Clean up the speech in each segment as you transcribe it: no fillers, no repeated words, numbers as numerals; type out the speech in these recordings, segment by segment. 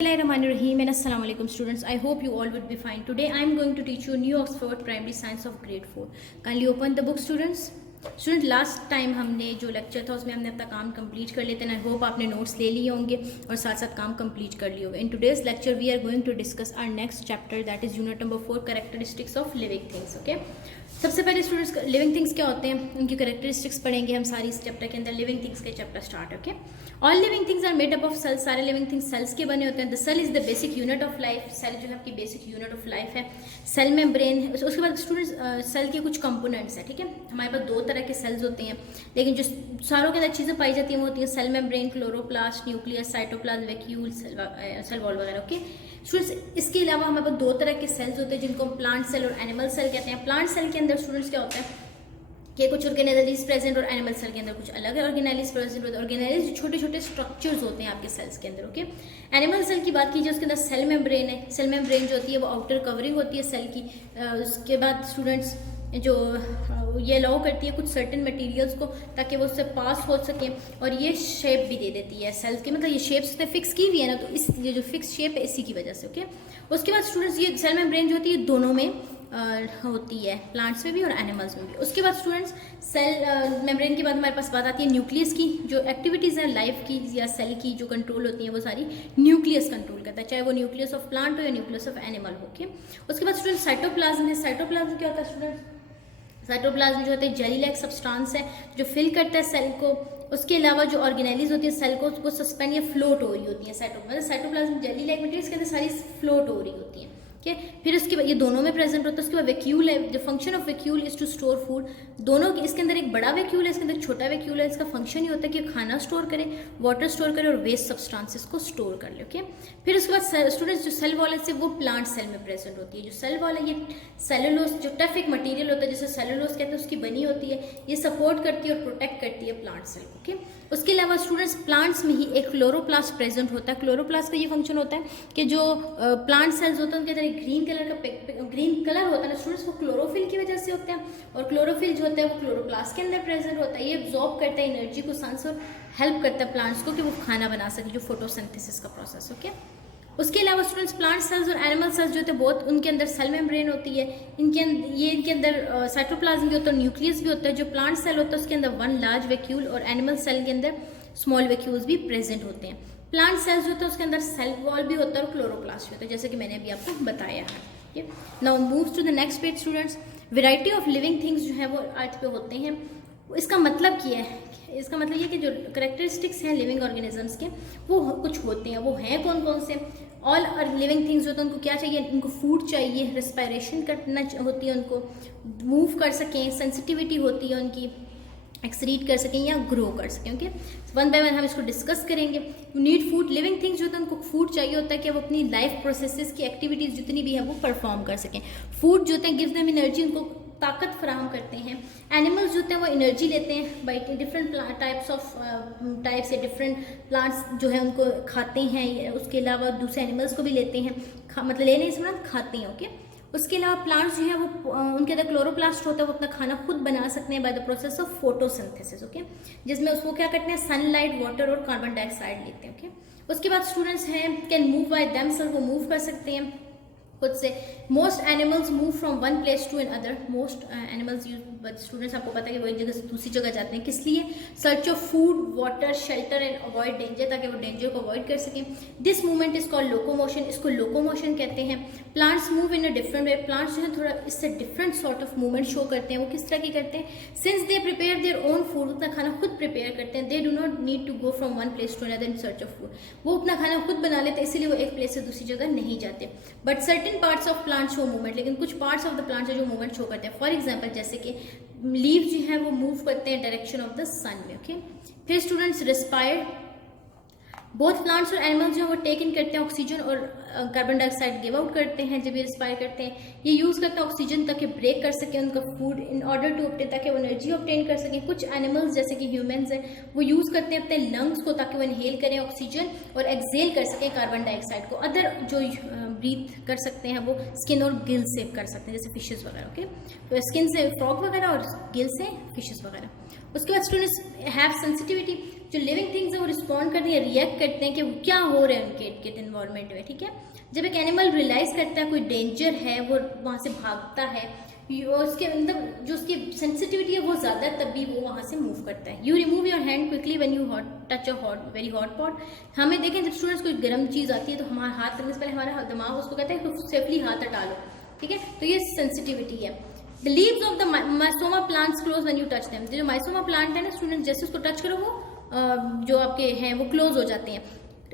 Bismillahirrahmanirrahim and Assalamu alaikum students. I hope you all would be fine. Today I am going to teach you New Oxford Primary Science of Grade 4. Kindly open the book students. Student last time हमने जो lecture था उसमें हमने अपना काम complete कर लेते हैं. आई होप आपने नोट्स ले लिए होंगे और साथ साथ काम कंप्लीट कर लिए होंगे. In today's lecture we are going to discuss our next chapter that is unit number 4 characteristics of living things. Okay, सबसे पहले स्टूडेंट्स लिविंग थिंग्स क्या होते हैं उनकी कैरेक्टरिस्टिक्स पढ़ेंगे हम सारी इस चैप्टर के अंदर. लिविंग थिंग्स के chapter start. Okay, all living things are made up of cells. सारे लिविंग थिंग्स सेल्स के बने होते हैं. The cell is the basic unit of life. Cell जो है आपकी बेसिक यूनिट ऑफ लाइफ है. सेल में ब्रेन है. उसके बाद स्टूडेंट्स सेल के कुछ कंपोनेंट्स हैं. ठीक है, हमारे पास दो तरह के सेल्स होते हैं, लेकिन जो सारों के अंदर चीज़ें पाई जाती हैं वो होती है cell membrane, chloroplast, nucleus, cytoplasm, vacuole, cell wall वगैरह. ओके स्टूडेंट्स, इसके अलावा हमारे पास दो तरह के सेल्स होते हैं जिनको हम प्लांट सेल और एनिमल सेल कहते हैं. प्लांट सेल के अंदर स्टूडेंट्स क्या होता है कि कुछ ऑर्गेनेलिज प्रेजेंट और एनिमल सेल के अंदर कुछ अलग है. ऑर्गेनेलिज प्रेजेंट होते हैं. ऑर्गेनेलिज छोटे छोटे स्ट्रक्चर्स होते हैं आपके सेल्स के अंदर. ओके, एनिमल सेल की बात कीजिए, उसके अंदर सेल मेम्ब्रेन है. सेल मेम्ब्रेन जो होती है वो आउटर कवरिंग होती है सेल की. उसके बाद स्टूडेंट्स जो ये अलाउ करती है कुछ सर्टेन मटेरियल्स को ताकि वो उससे पास हो सके, और ये शेप भी दे देती है सेल्स की. मतलब ये शेप्स उसने फिक्स की हुई है ना, तो इस ये जो फिक्स शेप है इसी की वजह से. ओके, उसके बाद स्टूडेंट्स ये सेल मेम्ब्रेन जो होती है दोनों में होती है, प्लांट्स में भी और एनिमल्स में भी. उसके बाद स्टूडेंट्स सेल मेम्ब्रेन के बाद हमारे पास बात आती है न्यूक्लियस की. जो एक्टिविटीज़ हैं लाइफ की या सेल की जो कंट्रोल होती हैं वो सारी न्यूक्लियस कंट्रोल करता है, चाहे वो न्यूक्लियस ऑफ प्लांट हो या न्यूक्लियस ऑफ एनिमल हो. ओके, उसके बाद स्टूडेंट साइटोप्लाज्म है. साइटोप्लाज्म क्या होता है स्टूडेंट? साइटोप्लाज्म जो होता है जेली लाइक सब्सटेंस है जो फिल करता है सेल को. उसके अलावा जो ऑर्गेनेलिज होती है सेल को वो सस्पेंड या फ्लोट हो रही होती है. साइटोप्लाज्म जेली लाइक मटेरियल्स के अंदर सारी फ्लोट हो रही होती है. ठीक है, फिर उसके बाद ये दोनों में प्रेजेंट होता है. उसके बाद वैक्यूल है. The function of vacuole is to store food. दोनों के इसके अंदर एक बड़ा वैक्यूल है, इसके अंदर छोटा वैक्यूल है. इसका फंक्शन ही होता है कि खाना स्टोर करे, वाटर स्टोर करे और वेस्ट सब्सटेंसेस को स्टोर कर ले. ओके, फिर उसके बाद स्टूडेंट्स जो सेल वॉल है वो प्लांट सेल में प्रेजेंट होती है. जो सेल वॉल है ये सेलुलोज जो टफ एक मटेरियल होता है जिसे सेलुलोज कहते हैं उसकी बनी होती है. ये सपोर्ट करती है और प्रोटेक्ट करती है प्लांट सेल को. ओके, उसके अलावा स्टूडेंट्स प्लांट्स में ही एक क्लोरोप्लास्ट प्रेजेंट होता है. क्लोरोप्लास्ट का ये फंक्शन होता है कि जो प्लांट सेल्स होते हैं उनके अंदर एक ग्रीन कलर का ग्रीन कलर होता है ना स्टूडेंट्स, वो क्लोरोफिल की वजह से होते हैं. और क्लोरोफिल जो होता है वो क्लोरोप्लास्ट के अंदर प्रेजेंट होता है. ये एब्जॉर्ब करता है एनर्जी को सन से और हेल्प करता है प्लांट्स को कि वो खाना बना सके, जो फोटोसिंथेसिस का प्रोसेस. ओके, उसके अलावा स्टूडेंट्स प्लांट सेल्स और एनिमल सेल्स जो होते हैं बहुत उनके अंदर सेल मेम्ब्रेन होती है. इनके अंदर साइटोप्लाज्म भी होता है, न्यूक्लियस भी होता है. जो प्लांट सेल होता है उसके अंदर वन लार्ज वैक्यूल और एनिमल सेल के अंदर स्मॉल वैक्यूल्स भी प्रेजेंट होते हैं. प्लांट सेल्स जो होता है उसके अंदर सेल वॉल भी होता है और क्लोरोप्लास्ट भी होता है, जैसे कि मैंने अभी आपको बताया है. Now move to the next page students. Variety of living things जो है वो अर्थ पे होते हैं. इसका मतलब क्या है? इसका मतलब ये कि जो करेक्टरिस्टिक्स हैं लिविंग ऑर्गेनिजम्स के वो कुछ होते हैं. वो हैं कौन कौन से? ऑल लिविंग थिंग्स होते हैं उनको क्या चाहिए? उनको फूड चाहिए, रेस्पिरेशन करना होती है, उनको मूव कर सकें, सेंसिटिविटी होती है उनकी, एक्सरीट कर सकें या ग्रो कर सकें. ओके, वन बाय वन हम इसको डिस्कस करेंगे. You need food. Living things जो होता है उनको फूड चाहिए होता है कि वो अपनी लाइफ प्रोसेसेस की एक्टिविटीज़ जितनी भी है वो परफॉर्म कर सकें. फूड जो होते हैं गिव देम एनर्जी, उनको ताकत फराहम करते हैं. एनिमल्स जो होते हैं वो एनर्जी लेते हैं बाई डिफरेंट टाइप्स या डिफरेंट प्लांट्स जो है उनको खाते हैं. उसके अलावा दूसरे एनिमल्स को भी लेते हैं, मतलब ले नहीं समझ खाते हैं. ओके, उसके अलावा प्लांट्स जो है वो उनके अंदर क्लोरोप्लास्ट होता है, वो अपना खाना खुद बना सकते हैं by the process of photosynthesis. Okay, जिसमें उसको क्या करते हैं सनलाइट, वाटर और कार्बन डाइऑक्साइड लेते हैं. ओके, उसके बाद स्टूडेंट्स हैं कैन मूव बाय देमसेल्फ, वो मूव कर सकते हैं खुद से. Most animals move from one place to another. Most animals students आपको पता है कि वो एक जगह से दूसरी जगह जाते हैं. किस लिए? Search of food, water, shelter and avoid danger, ताकि वो डेंजर को अवॉइड कर सकें. This movement is called locomotion. इसको लोकोमोशन कहते हैं. Plants move in a different way. Plants जो है थोड़ा इससे different sort of movement show करते हैं. वो किस तरह की करते हैं? Since they prepare their own food, अपना खाना खुद प्रिपेयर करते हैं. They do not need to go from one place to another in search of food. वो अपना खाना खुद बना लेते हैं, इसीलिए वो एक प्लेस से दूसरी जगह नहीं जाते. But certain parts of plant show movement, लेकिन कुछ पार्ट्स ऑफ द प्लांट जो मूवमेंट शो करते हैं. फॉर एग्जाम्पल जैसे कि लीव जो है वो मूव करते हैं डायरेक्शन ऑफ द सन में. ओके, फिर स्टूडेंट्स रेस्पायर. बोथ प्लांट्स और एनिमल्स जो है वो टेक इन करते हैं ऑक्सीजन और कार्बन डाइऑक्साइड गिव आउट करते हैं जब ये रिस्पायर करते हैं. ये यूज़ करते हैं ऑक्सीजन ताकि ब्रेक कर सकें उनका food in order to obtain, ताकि वो एनर्जी ऑब्टेन कर सकें. कुछ एनिमल्स जैसे कि ह्यूमंस हैं वो यूज़ करते हैं अपने लंग्स को ताकि वो इनहेल करें ऑक्सीजन और एक्सेल कर सकें कार्बन डाइऑक्साइड को. अदर जो ब्रीथ कर सकते हैं वो स्किन और गिल से कर सकते हैं, जैसे फिशेस वगैरह. ओके, तो स्किन से फ्रॉग वगैरह और गिल से फिशेस वगैरह. उसके बाद स्टूडेंट्स हैव सेंसिटिविटी. जो लिविंग थिंग्स है वो रिस्पॉन्ड करते हैं, रिएक्ट करते हैं कि क्या हो रहा है उनके इन्वायरमेंट में, ठीक है। जब एक एनिमल रियलाइज करता है कोई डेंजर है, वो वहाँ से भागता है, उसके मतलब जो उसकी सेंसिटिविटी है वो ज़्यादा है, तब भी वो वहाँ से मूव करता है। You remove your hand quickly when you touch a very hot pot. हमें देखें जब स्टूडेंट्स कोई गर्म चीज़ आती है तो हमारा हाथ करने से पहले हमारा दिमाग उसको कहता है कि सेफली हाथ हटा लो, ठीक है। तो ये सेंसिटिविटी है। The leaves of the mimosa plants close when you touch them. जो माइसोमा प्लांट है ना स्टूडेंट, जैसे उसको टच करो वो जो आपके हैं वो क्लोज हो जाते हैं,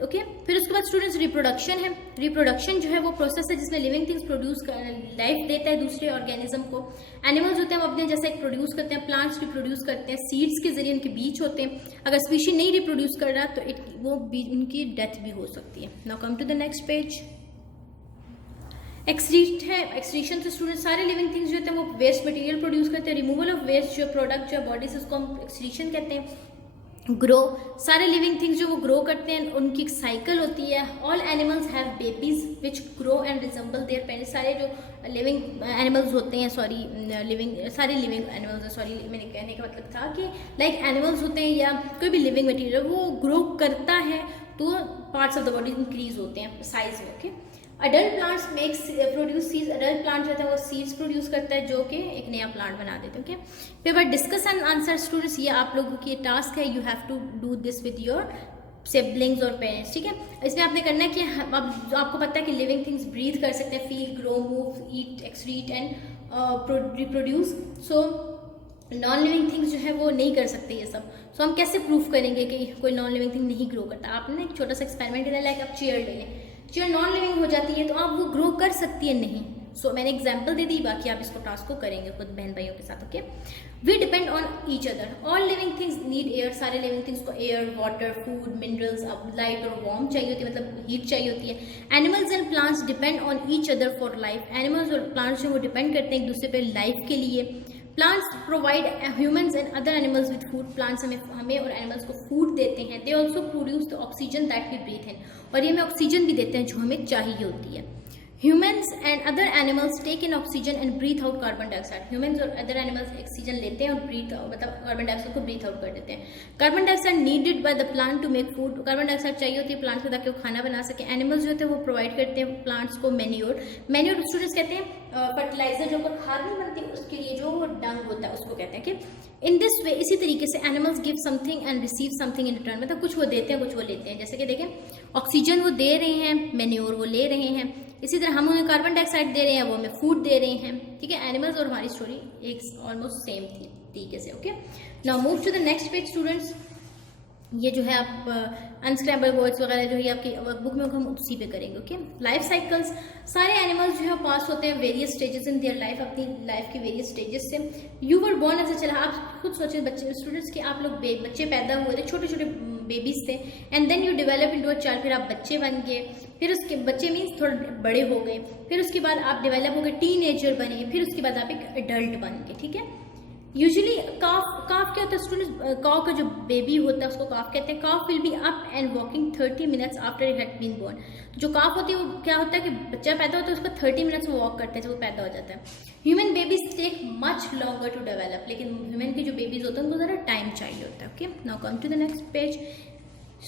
ओके। फिर उसके बाद स्टूडेंट्स रिप्रोडक्शन है। रिप्रोडक्शन जो है वो प्रोसेस है जिसमें लिविंग थिंग्स लाइफ देता है दूसरे ऑर्गेनिज्म को। एनिमल्स होते हैं वो अपने जैसे प्रोड्यूस करते हैं, प्लांट्स रिप्रोड्यूस करते हैं सीड्स के जरिए, उनके बीज होते हैं। अगर स्पीशी नहीं रिप्रोड्यूस कर रहा तो वो उनकी डेथ भी हो सकती है। Now come to the next page. Excrete है। एक्सक्रीशन से स्टूडेंट सारे लिविंग थिंग्स जो होते हैं वो वेस्ट मटेरियल प्रोड्यूस करते हैं। रिमूवल ऑफ वेस्ट जो प्रोडक्ट जो बॉडी से उसको हम एक्सक्रीशन कहते हैं। ग्रो, सारे लिविंग थिंग्स जो वो ग्रो करते हैं उनकी एक साइकिल होती है। All animals have babies which grow and resemble their parents. सारे जो लिविंग एनिमल्स होते हैं, सारे लिविंग एनिमल्स, मैंने कहने का मतलब था कि लाइक एनिमल्स होते हैं या कोई भी लिविंग मटेरियल वो ग्रो करता है तो parts of the body increase होते हैं साइज में, okay. Adult plants makes produce seeds. Adult plant जो है वो सीड्स प्रोड्यूस करता है जो कि एक नया प्लांट बना देते हैं, ओके। फिर बार डिस्कस एंड आंसर स्टूडेंट्स, ये आप लोगों की टास्क है, you have to do this with your siblings और पेरेंट्स, ठीक है। इसमें आपने करना है कि अब आपको पता है कि लिविंग थिंग्स ब्रीथ कर सकते हैं, feel, grow, move, eat, excrete and reproduce. So non living things जो है वो नहीं कर सकते ये सब। सो हम कैसे प्रूफ करेंगे कि कोई नॉन लिविंग थिंग नहीं ग्रो करता? आपने एक छोटा सा एक्सपेरिमेंट लेना, लाइक आप चेयर ले लें, चेयर नॉन लिविंग हो जाती है तो आप वो ग्रो कर सकती है नहीं। सो मैंने एग्जाम्पल दे दी, बाकी आप इसको टास्क को करेंगे खुद बहन भाइयों के साथ, okay. We depend on each other. All living things need air. सारे लिविंग थिंग्स को air, water, food, minerals, light और वार्म चाहिए होती है, मतलब हीट चाहिए होती है। Animals and plants depend on each other for life. Animals और प्लांट्स जो वो डिपेंड करते हैं एक दूसरे पर लाइफ के लिए। Plants provide humans and other animals with food. Plants हमें और एनिमल्स को फूड देते हैं। They also produce the oxygen that we breathe in. और ये हमें ऑक्सीजन भी देते हैं जो हमें चाहिए होती है। Humans and other animals take in oxygen and breathe out carbon dioxide. Humans और अदर एनिमल्स ऑक्सीजन लेते हैं और मतलब कार्बन डाइऑक्साइड को ब्रीथ आउट कर देते हैं। Carbon dioxide needed by the plant to make food. Carbon dioxide चाहिए होती है प्लांट को ताकि वो खाना बना सके। एनिमल्स जो होते हैं वो प्रोवाइड करते हैं प्लांट्स को मैन्योर। मैन्योर स्टूडेंट्स कहते हैं फर्टिलाइजर जो खाद नहीं बनती उसके लिए जो डंग होता है उसको कहते हैं कि इन दिस वे। इसी तरीके से animals give something and receive something in return, मतलब कुछ वो देते हैं कुछ वो लेते हैं। जैसे कि देखें ऑक्सीजन वो दे रहे हैं, मैन्योर वो ले रहे हैं, इसी तरह हम उन्हें कार्बन डाइऑक्साइड दे रहे हैं, वो हमें फूड दे रहे हैं, ठीक है। एनिमल्स और हमारी स्टोरी एक ऑलमोस्ट सेम थी तरीके से, okay. Now move to the next page students. ये जो है आप अनस्क्रैम्बल वर्ड्स वगैरह जो है आपकी बुक में हम उसी पे करेंगे, ओके। लाइफ साइकिल्स, सारे एनिमल्स जो है पास होते हैं various stages in their life, अपनी लाइफ के वेरियस स्टेजेस से। You were born as a child. आप खुद सोचें बच्चे स्टूडेंट्स कि आप लोग बच्चे पैदा हुए थे, छोटे छोटे बेबीज थे, and then you develop into a child. फिर आप बच्चे बन गए, फिर उसके बच्चे मीन्स थोड़े बड़े हो गए, फिर उसके बाद आप डेवलप हो गए, टीनेजर बने, फिर उसके बाद आप एक एडल्ट बन गए, ठीक है। यूजुअली काफ क्या होता है स्टूडेंट्स? काव का जो बेबी होता है उसको काफ कहते हैं। Calf will be up and walking 30 minutes after it had been born. जो काफ होती है वो क्या होता है कि बच्चा पैदा होता है उसको 30 मिनट्स वो वॉक करता है जब वो पैदा हो जाता है। Human babies take much longer to develop, लेकिन ह्यूमन के जो बेबीज होते हैं उनको ज़रा टाइम चाहिए होता है, okay. Now come to the next page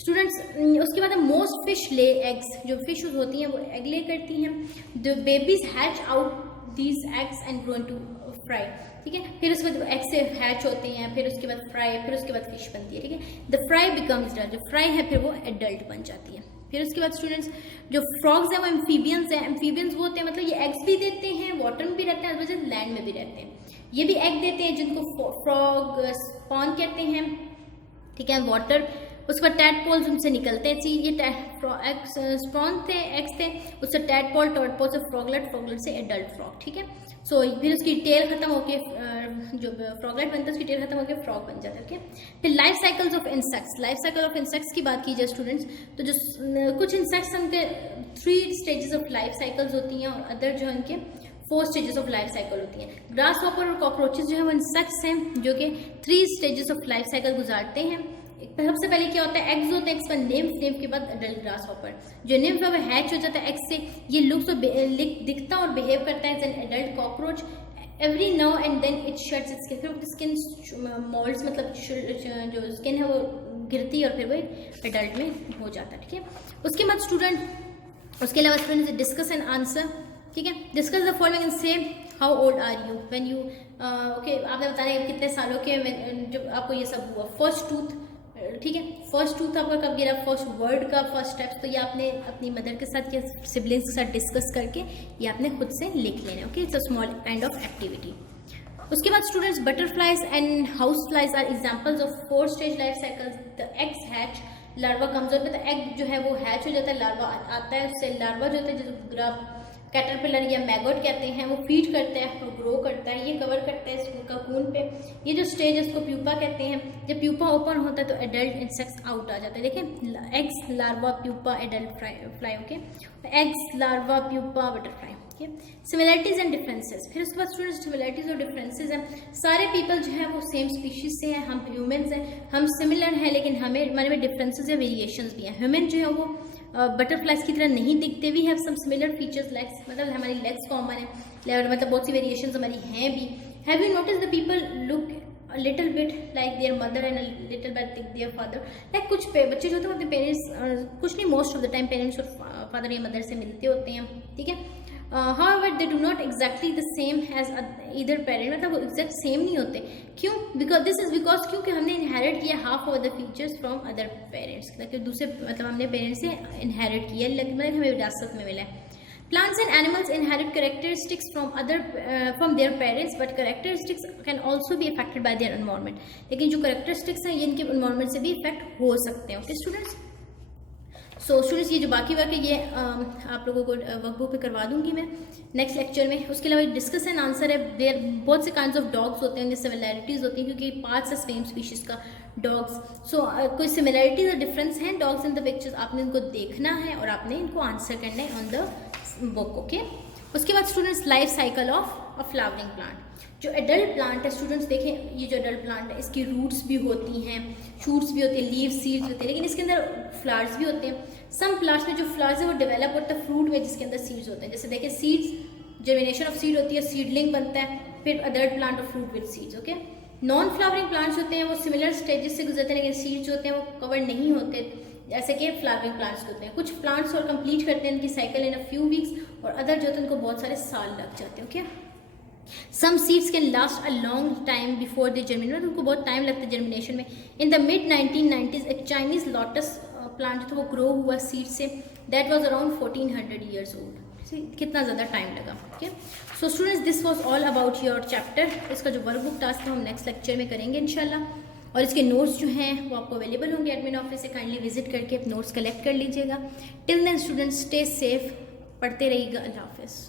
students. उसके बाद मोस्ट फिश ले एग्स। जो फिश होती हैं वो एग ले करती हैं। The babies hatch out these eggs and grow into fry, ठीक है। फिर उसके बाद एग से हैच होते हैं, फिर उसके बाद फ्राई, फिर उसके बाद फिश बनती है, ठीक है। द फ्राई बिकम्स डल। जो फ्राई है फिर वो एडल्ट बन जाती है। फिर उसके बाद स्टूडेंट्स जो फ्रॉग्स हैं वो एम्फीबियंस हैं। एम्फीबियंस वो होते हैं मतलब ये एग्स भी देते हैं, वाटर में भी रहते हैं, इस वजह से लैंड में भी रहते हैं। ये भी एग देते हैं जिनको फ्रॉग स्पॉन कहते हैं, ठीक है। वाटर उसके बाद टैडपोल्स उनसे निकलते हैं। ये स्पॉन थे, एग्स थे, उससे टैडपोल, टॉडपोल से फ्रॉगलेट, फ्रॉगलेट से एडल्ट फ्रॉग, ठीक है। सो फिर उसकी टेल खत्म होके जो फ्रॉगलेट बनता है उसकी टेल खत्म होके फ्रॉग बन जाता है, ओके। फिर life cycles of insects. Life cycle of insects की बात की जाए स्टूडेंट्स तो जो कुछ इंसेक्ट्स उनके 3 स्टेजेस ऑफ लाइफ साइकिल्स होती हैं और अदर जो है उनके 4 स्टेजेस ऑफ लाइफ साइकिल होती हैं। ग्रास हॉपर और कॉकरोचेस जो है वो इंसेक्ट्स हैं जो कि 3 स्टेजेस ऑफ लाइफ साइकिल गुजारते हैं। सबसे पहले क्या होता है? एग्स होते हैं, एग्स का निम्फ के बाद अडल्ट ग्रास हॉपर। जो निम्फ है वो हैच हो जाता है एग्स से। ये लुक्स दिखता और बिहेव करता है as an adult cockroach. Every now and then it shuts its skin. फिर स्किन मोल्ड्स मतलब जो स्किन है वो गिरती है और फिर वो एडल्ट में हो जाता है, ठीक है। उसके बाद स्टूडेंट, उसके अलावा स्टूडेंट डिस्कस एंड आंसर, ठीक है। Discuss the following and say how old are you when you, okay, आपने बताना है कितने सालों के जब आपको ये सब हुआ। फर्स्ट टूथ, ठीक है, फर्स्ट टूथ आपका कब गिरा, फर्स्ट वर्ड का फर्स्ट स्टेप्स, तो ये आपने अपनी मदर के साथ या सिबलिंग्स के साथ डिस्कस करके ये आपने खुद से लिख लेना, okay. It's a small kind of activity. उसके बाद students butterflies and house flies are examples of 4 stage life cycles. The eggs hatch, larva comes out, मतलब एग जो है वो हैच हो जाता है, लार्वा आता है, उससे लार्वा जो होता है जिसको कैटरपिलर या मैगोट कहते हैं, वो फीड करता है, वो ग्रो करता है, ये कवर करता है इसको ककून पे। ये जो स्टेज है इसको प्यूपा कहते हैं। जब प्यूपा ओपन होता है तो एडल्ट इंसेक्ट्स आउट आ जाता है। देखें, eggs, larva, pupa, adult fly, okay. Eggs, larva, pupa, butterfly, okay. Similarities and differences, फिर उसके बाद स्टूडेंट्स सिमिलरिटीज और डिफरेंसेस हैं। सारे पीपल जो है वो सेम स्पीशीज से हैं, हम ह्यूमन्स हैं, हम सिमिलर हैं, लेकिन हमारे में डिफरेंसेस या वेरिएशंस भी हैं। ह्यूमन जो है वो बटरफ्लाइज की तरह नहीं दिखते, भी have some similar features, legs, मतलब हमारी लेग्स कॉमन है, मतलब बहुत सी वेरिएशंस हमारी हैं भी। Have you notice the people look a little bit like their mother and a little bit like their father, like कुछ बच्चे जो होते हैं अपने पेरेंट्स, कुछ नहीं, most of the time parents और फादर या मदर से मिलते होते हैं, ठीक है। however they do not exactly the same as either parent, मतलब वो एग्जैक्ट सेम नहीं होते। क्यों? बिकॉज क्योंकि हमने इनहेरिट किया half of the features from other parents, मतलब दूसरे, मतलब हमने पेरेंट्स से इनहेरिट किया, लेकिन हमें विरासत में मिला है। Plants and animals inherit characteristics from their parents, but characteristics can also be affected by their environment. लेकिन जो characteristics हैं ये इनके environment से भी इफेक्ट हो सकते हैं, ओके स्टूडेंट्स। सो स्टूडेंट्स ये जो बाकी ये आप लोगों को वर्कबुक पे करवा दूंगी मैं नेक्स्ट लेक्चर में। उसके अलावा डिस्कस एंड आंसर है। देयर बहुत से काइंड्स ऑफ डॉग्स होते हैं, सिमिलैरिटीज होती हैं क्योंकि पार्ट्स है सेम स्पीशीज का डॉग्स। सो कोई सिमिलैरिटीज और डिफरेंस हैं डॉग्स इन द पिक्चर्स, आपने इनको देखना है और आपने इनको आंसर करना है ऑन द बुक, ओके। उसके बाद students life cycle of a flowering plant. जो एडल्ट प्लांट है स्टूडेंट्स देखें, ये जो एडल्ट प्लांट है इसकी रूट्स भी होती हैं, शूट्स भी होती हैं, लीव्स, सीड्स होते हैं, लेकिन इसके अंदर फ्लावर्स भी होते हैं। सम प्लांट्स में जो फ्लावर्स है वो डेवलप होता है फ्रूट में जिसके अंदर सीड्स होते हैं। जैसे देखिए सीड्स, जर्मिनेशन ऑफ सीड होती है, सीडलिंग बनता है, फिर adult plant of fruit with seeds, okay. Non flowering plants होते हैं वो सिमिलर स्टेजेस से गुजरते हैं, लेकिन सीड्स होते हैं वो कवर नहीं होते जैसे कि फ्लावरिंग प्लांट्स होते हैं। कुछ प्लांट्स और कंप्लीट करते हैं इनकी cycle in a few weeks, और अदर जो होते हैं उनको बहुत सारे साल लग जाते हैं, okay. Some seeds can last a long time before they germinate, उनको बहुत टाइम लगता है जर्मिनेशन में। इन द मिड 1990s एक चाइनीज लोटस प्लांट जो था वो ग्रो हुआ सीड से, that was around 1400 years old. कितना ज़्यादा टाइम लगा, okay. So students this was all about your chapter. इसका जो वर्कबुक टास्क है हम नेक्स्ट लेक्चर में करेंगे इंशाल्लाह, और इसके नोट्स जो हैं वो आपको अवेलेबल होंगे एडमिन ऑफिस से, काइंडली विजिट करके नोट्स कलेक्ट कर लीजिएगा। Till then students stay safe, पढ़ते रहिएगा, अल्लाह हाफिज़।